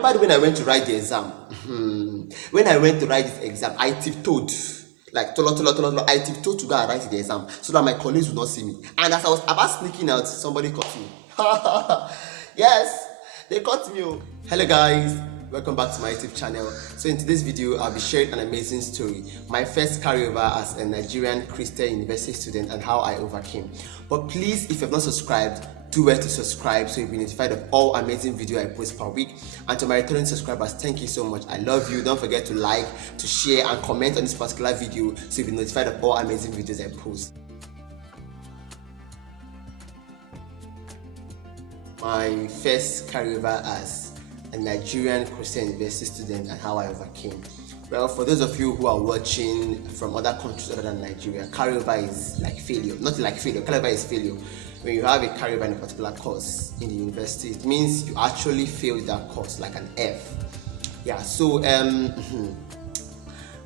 But when I went to write the exam, when I went to write this exam, I tiptoed. Like tolo, tolo, tolo, tolo, I tiptoed to go and write the exam so that my colleagues would not see me. And as I was about sneaking out, somebody caught me. Yes, they caught me. Oh. Hello guys, welcome back to my YouTube channel. So in today's video, I'll be sharing an amazing story. My first carryover as a Nigerian Christian University student and how I overcame. But please, if you have not subscribed, do well to subscribe so you'll be notified of all amazing videos I post per week. And to my returning subscribers, thank you so much. I love you. Don't forget to like, to share and comment on this particular video so you'll be notified of all amazing videos I post. My first carryover as a Nigerian Christian University student and how I overcame. Well, for those of you who are watching from other countries other than Nigeria, carryover is like failure. Not like failure, carryover is failure. When you have a carryover in a particular course in the university, it means you actually failed that course, like an F. Yeah, so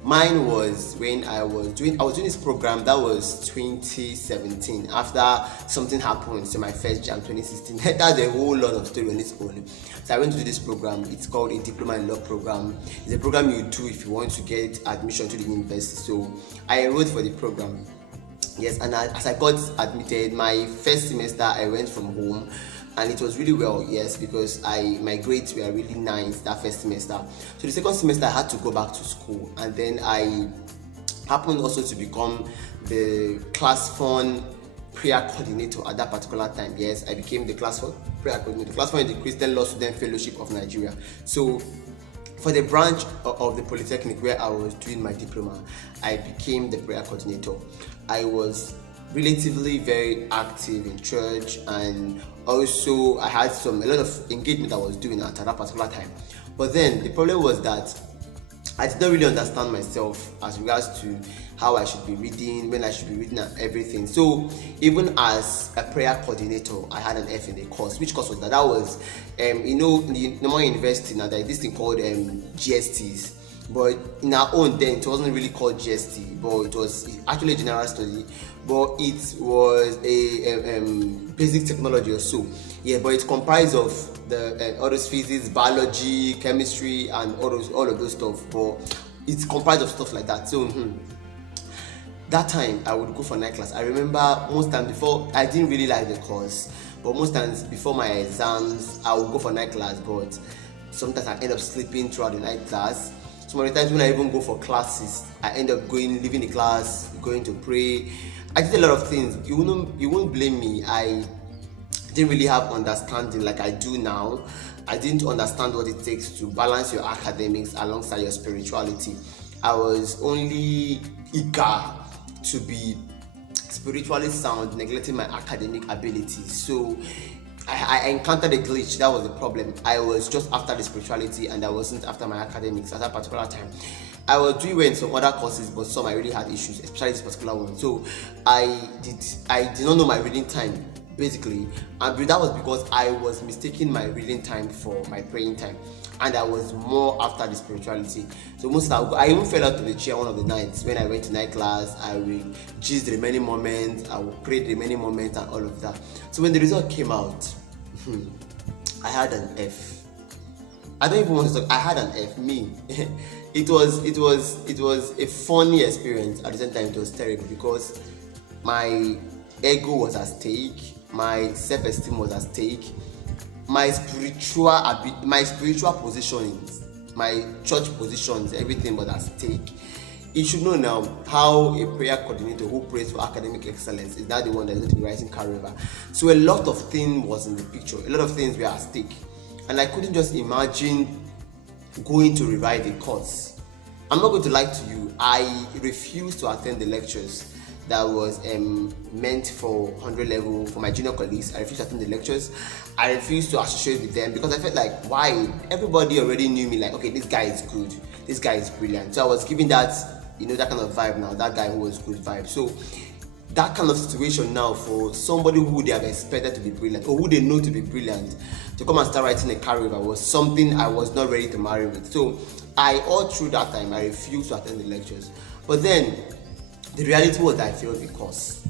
mine was when I was doing this program. That was 2017, after something happened to my first jam 2016. That's a whole lot of story on its own. So I went to do this program. It's called a diploma in law program. It's a program you do if you want to get admission to the university. So I enrolled for the program. Yes, and as I got admitted, my first semester I went from home, and it was really well, yes, because my grades were really nice that first semester. So the second semester I had to go back to school, and then I happened also to become the class fund prayer coordinator at that particular time. Yes, I became the class fund prayer coordinator. Class fund is the Christian Law Student Fellowship of Nigeria. So for the branch of the Polytechnic where I was doing my diploma, I became the prayer coordinator. I was relatively very active in church, and also I had a lot of engagement I was doing at that particular time. But then the problem was that I did not really understand myself as regards to how I should be reading, when I should be reading, and everything. So even as a prayer coordinator, I had an F in the course. Which course was that? That was, in the normal university now, there is this thing called GSTs. But in our own then, it wasn't really called GST, but it was actually a general study. But it was a basic technology or so. Yeah, but it comprised of the all those physics, biology, chemistry, and all of those stuff. But it's comprised of stuff like that. So that time I would go for night class. I remember most times before, I didn't really like the course, but most times before my exams I would go for night class. But sometimes I end up sleeping throughout the night class. So many times when I even go for classes, I end up leaving the class, going to pray. I did a lot of things. You won't blame me. I didn't really have understanding like I do now. I didn't understand what it takes to balance your academics alongside your spirituality. I was only eager to be spiritually sound, neglecting my academic abilities. So I encountered a glitch. That was the problem. I was just after the spirituality and I wasn't after my academics at that particular time. I was doing well in some other courses, but some I really had issues, especially this particular one. So I did not know my reading time, basically, and that was because I was mistaking my reading time for my praying time, and I was more after the spirituality. So most of the time, I even fell out of the chair one of the nights when I went to night class. I will gist the remaining moments, I will pray the remaining moments, and all of that. So when the result came out, I had an F. I don't even want to talk. I had an F. Me. It was a funny experience. At the same time, it was terrible because my ego was at stake, my self-esteem was at stake, my spiritual positionings, my church positions, everything was at stake. You should know now how a prayer coordinator who prays for academic excellence is not the one that's going to be writing carryover. So a lot of things was in the picture, a lot of things were at stake, and I couldn't just imagine going to rewrite the course. I'm not going to lie to you, I refused to attend the lectures that was meant for 100 level for my junior colleagues. I refused to attend the lectures. I refused to associate with them because I felt like, why? Everybody already knew me, like, okay, this guy is good, this guy is brilliant. So I was giving that, that kind of vibe now, that guy who was good vibe. So that kind of situation now for somebody who they have expected to be brilliant or who they know to be brilliant to come and start writing a carryover was something I was not ready to marry with. So all through that time I refused to attend the lectures. But then the reality was that I failed the course.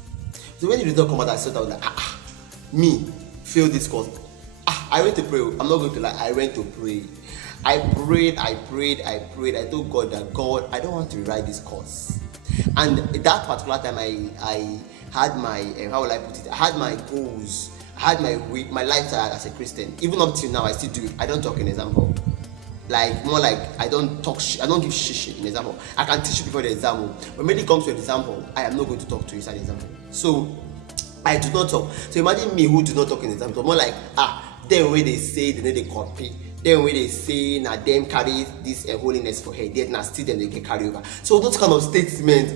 So when the result came out, I thought, I was like, me failed this course. I went to pray. I'm not going to lie, I went to pray. I told God that, God, I don't want to rewrite this course. And that particular time, I had my how will I put it? I had my goals. I had my lifestyle as a Christian. Even up till now, I still do it. I don't talk in exam hall. Like more like I don't talk. I don't give shit in exam hall. I can teach you before the exam hall, but when it comes to an exam hall, I am not going to talk to you inside the exam hall. So I do not talk. So imagine me who do not talk in exam hall. More like then when they say they copy. Then when they say na them carry this holiness for head, then na still them they get carry over. So those kind of statements,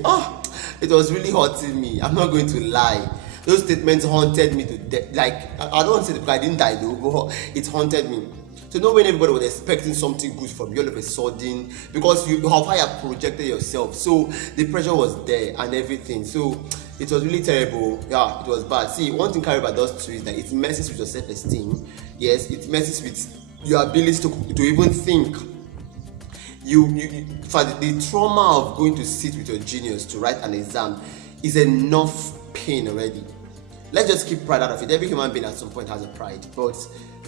it was really hurting me. I'm not going to lie. Those statements haunted me to death. Like I don't say it because I didn't die though, but it haunted me. So know when everybody was expecting something good from you all of a sudden, because you have higher projected yourself. So the pressure was there and everything. So it was really terrible. Yeah, it was bad. See, one thing carryover does too is that it messes with your self-esteem. Yes, it messes with your ability to even think. You for the trauma of going to sit with your genius to write an exam is enough pain already. Let's just keep pride out of it. Every human being at some point has a pride, but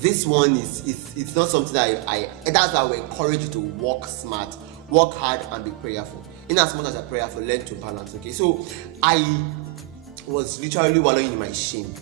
this one it's not something that I that's why I will encourage you to work smart, work hard, and be prayerful. In as much as you're prayerful, learn to balance. Okay, so I was literally wallowing in my shame.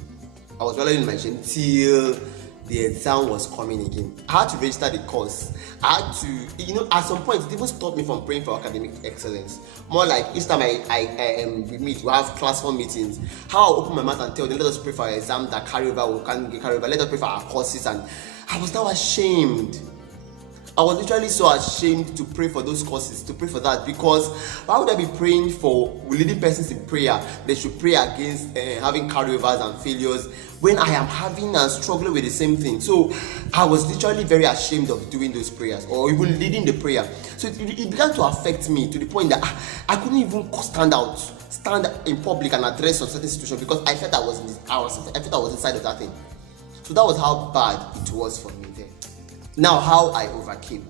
I was wallowing in my shame till the exam was coming again. I had to register the course. I had to, at some point, it even stopped me from praying for academic excellence. More like each time we meet, we have class 4 meetings. How I open my mouth and tell them, let us pray for our exam that carryover, we can get carryover. Let us pray for our courses. And I was now ashamed. I was literally so ashamed to pray for those courses, to pray for that, because why would I be praying for leading persons in prayer? They should pray against having carryovers and failures when I am having and struggling with the same thing. So I was literally very ashamed of doing those prayers or even leading the prayer. So it began to affect me to the point that I couldn't even stand in public and address on certain situations because I felt I was inside of that thing. So that was how bad it was for me there. Now, how I overcame.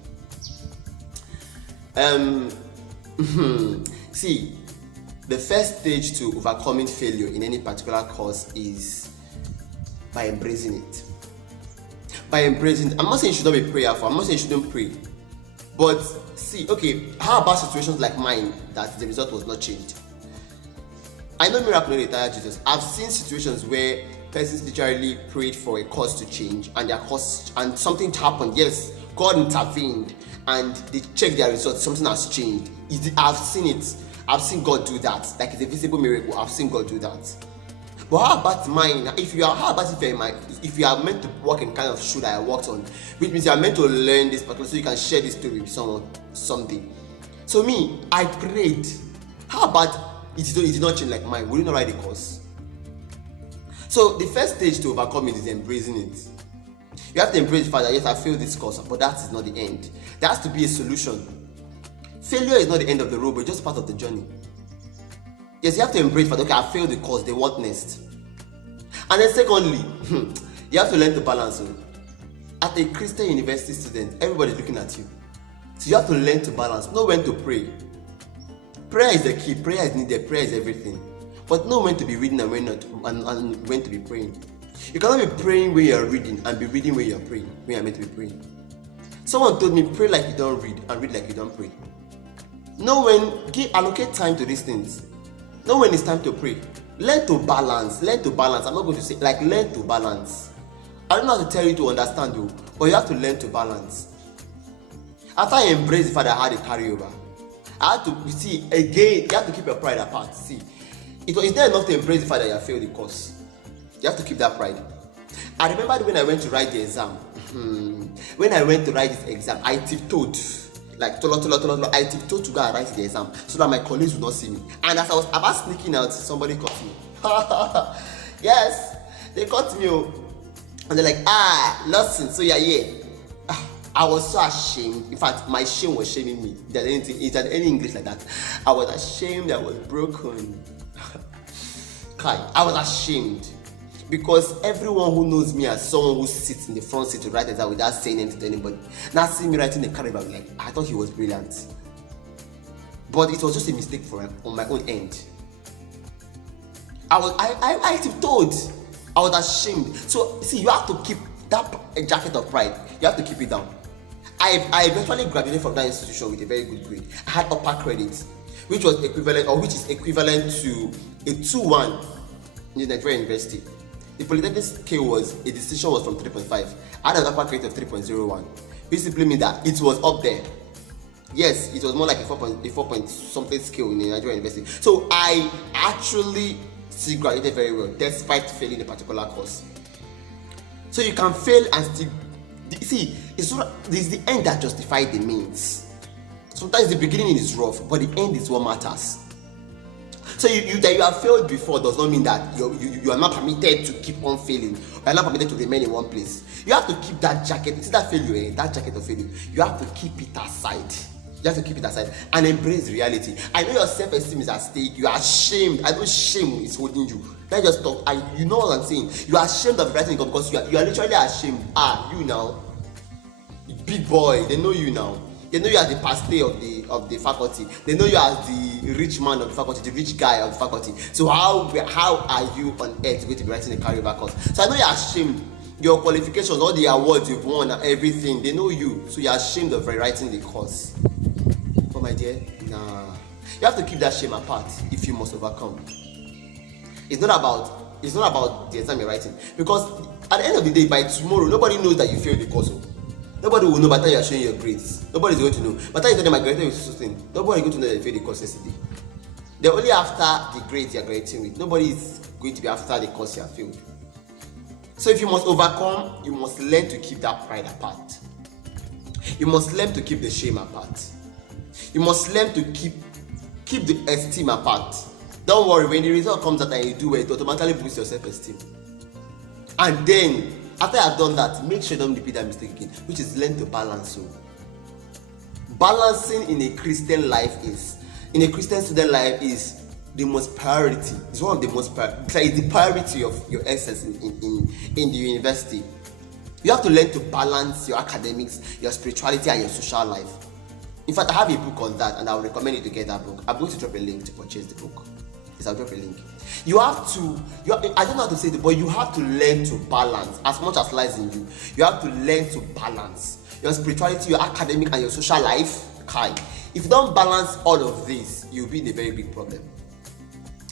See, the first stage to overcoming failure in any particular course is by embracing it. By embracing it. I'm not saying you should not be prayerful. I'm not saying you shouldn't pray. But see, okay, how about situations like mine that the result was not changed? I know miracle no dey tire Jesus. I've seen situations where persons literally prayed for a course to change and their course and something happened. Yes, God intervened and they checked their results. Something has changed. I've seen it. I've seen God do that. Like it's a visible miracle. I've seen God do that. But how about mine? If you are meant to work in kind of shoe that I worked on, which means you are meant to learn this particular so you can share this story with someone, something. So me, I prayed. How about it did not change like mine? Will you not write the course? So the first stage to overcome it is embracing it. You have to embrace the fact that yes, I failed this course, but that is not the end. There has to be a solution. Failure is not the end of the road, but just part of the journey. Yes, you have to embrace that, okay, I failed the course, they want next. And then secondly, you have to learn to balance. As a Christian university student, everybody's looking at you. So you have to learn to balance, know when to pray. Prayer is the key, prayer is needed, prayer is everything. But know when to be reading and when to be praying. You cannot be praying when you're reading and be reading when you're praying, when you're meant to be praying. Someone told me, pray like you don't read and read like you don't pray. Know when, allocate time to these things. Know when it's time to pray. Learn to balance. I'm not going to say, learn to balance. I don't know how to tell you to understand you, but you have to learn to balance. After I embraced the fact that I had a carryover, I had to, you have to keep your pride apart. See, it's not enough to embrace the fact that you have failed the course. You have to keep that pride. I remember when I went to write the exam. When I went to write this exam, I tiptoed. I tiptoed to go and write the exam so that my colleagues would not see me. And as I was about sneaking out, somebody caught me. Yes, they caught me. And they're like, Lawson, so you're here. I was so ashamed. In fact, my shame was shaming me. Is there any English like that? I was ashamed. I was broken. I was ashamed. Because everyone who knows me as someone who sits in the front seat to write exam without saying anything to anybody, now see me writing the carryover, like I thought he was brilliant. But it was just a mistake on my own end. I tiptoed. I was ashamed. So see, you have to keep that jacket of pride. You have to keep it down. I eventually graduated from that institution with a very good grade. I had upper credit, which was equivalent, or which is equivalent to a 2-1 in the Nigerian university. The polytechnic scale was, a decision was from 3.5. I had an upper credit of 3.01, which simply means that it was up there. Yes, it was more like a 4 point something scale in the Nigerian university. So I actually still graduated very well, despite failing a particular course. So you can fail and still see. This is the end that justifies the means. Sometimes the beginning is rough, but the end is what matters. So that you have failed before does not mean that you are not permitted to keep on failing. You are not permitted to remain in one place. You have to keep that jacket. See that failure, that jacket of failure. You have to keep it aside. You have to keep it aside and embrace reality. I know your self-esteem is at stake. You are ashamed. I know shame is holding you. Let's just talk. You know what I'm saying. You are ashamed of writing because you are literally ashamed. You now, big boy. They know you now. They know you as the pastor of the faculty. They know you as the rich man of the faculty, the rich guy of the faculty. So how are you on earth going to be writing a carryover course? So I know you're ashamed. Your qualifications, all the awards you've won and everything, they know you. So you're ashamed of rewriting the course. But my dear, nah. You have to keep that shame apart if you must overcome. It's not about the exam you're writing. Because at the end of the day, by tomorrow, nobody knows that you failed the course. Nobody will know by the time you are showing your grades. Nobody's going to know. By the time you tell them I graduated with something, nobody's going to know that you failed the course yesterday. They're only after the grades you're graduating with. Nobody is going to be after the course you have failed. So if you must overcome, you must learn to keep that pride apart. You must learn to keep the shame apart. You must learn to keep the esteem apart. Don't worry, when the result comes out and you do well, it automatically boosts your self-esteem. And then, after I've done that, make sure you don't repeat that mistake again, which is learn to balance. So, balancing in a Christian life in a Christian student life is the most priority. It's one of the most it's the priority of your essence in the university. You have to learn to balance your academics, your spirituality, and your social life. In fact, I have a book on that, and I would recommend you to get that book. I'm going to drop a link to purchase the book. Yes, I'll drop a link. I don't know how to say it, but you have to learn to balance as much as lies in you. You have to learn to balance your spirituality, your academic, and your social life. If you don't balance all of this, you'll be in a very big problem.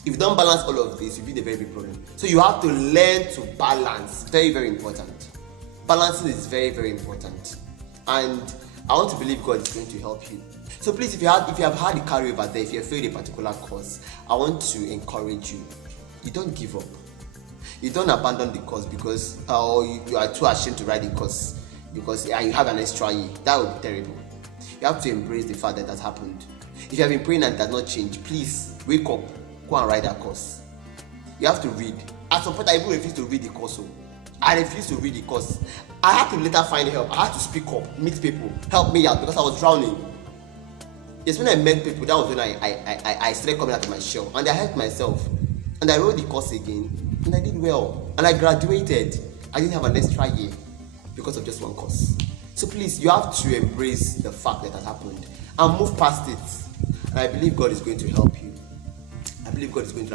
If you don't balance all of this, you'll be in a very big problem. So you have to learn to balance. Very, very important. Balancing is very, very important. And I want to believe God is going to help you. So please, if you have had a carryover there, if you have failed a particular course, I want to encourage you. You don't give up. You don't abandon the course because you are too ashamed to write the course because you have an extra year. That would be terrible. You have to embrace the fact that that happened. If you have been praying and it does not change, please wake up, go and write that course. You have to read. At some point, I even refused to read the course. I refused to read the course. I had to later find help. I had to speak up, meet people, help me out because I was drowning. It's when I met people, that was when I started coming out of my shell, and I helped myself. And I wrote the course again, and I did well. And I graduated. I didn't have an extra year because of just one course. So please, you have to embrace the fact that happened and move past it. And I believe God is going to help you. I believe God is going to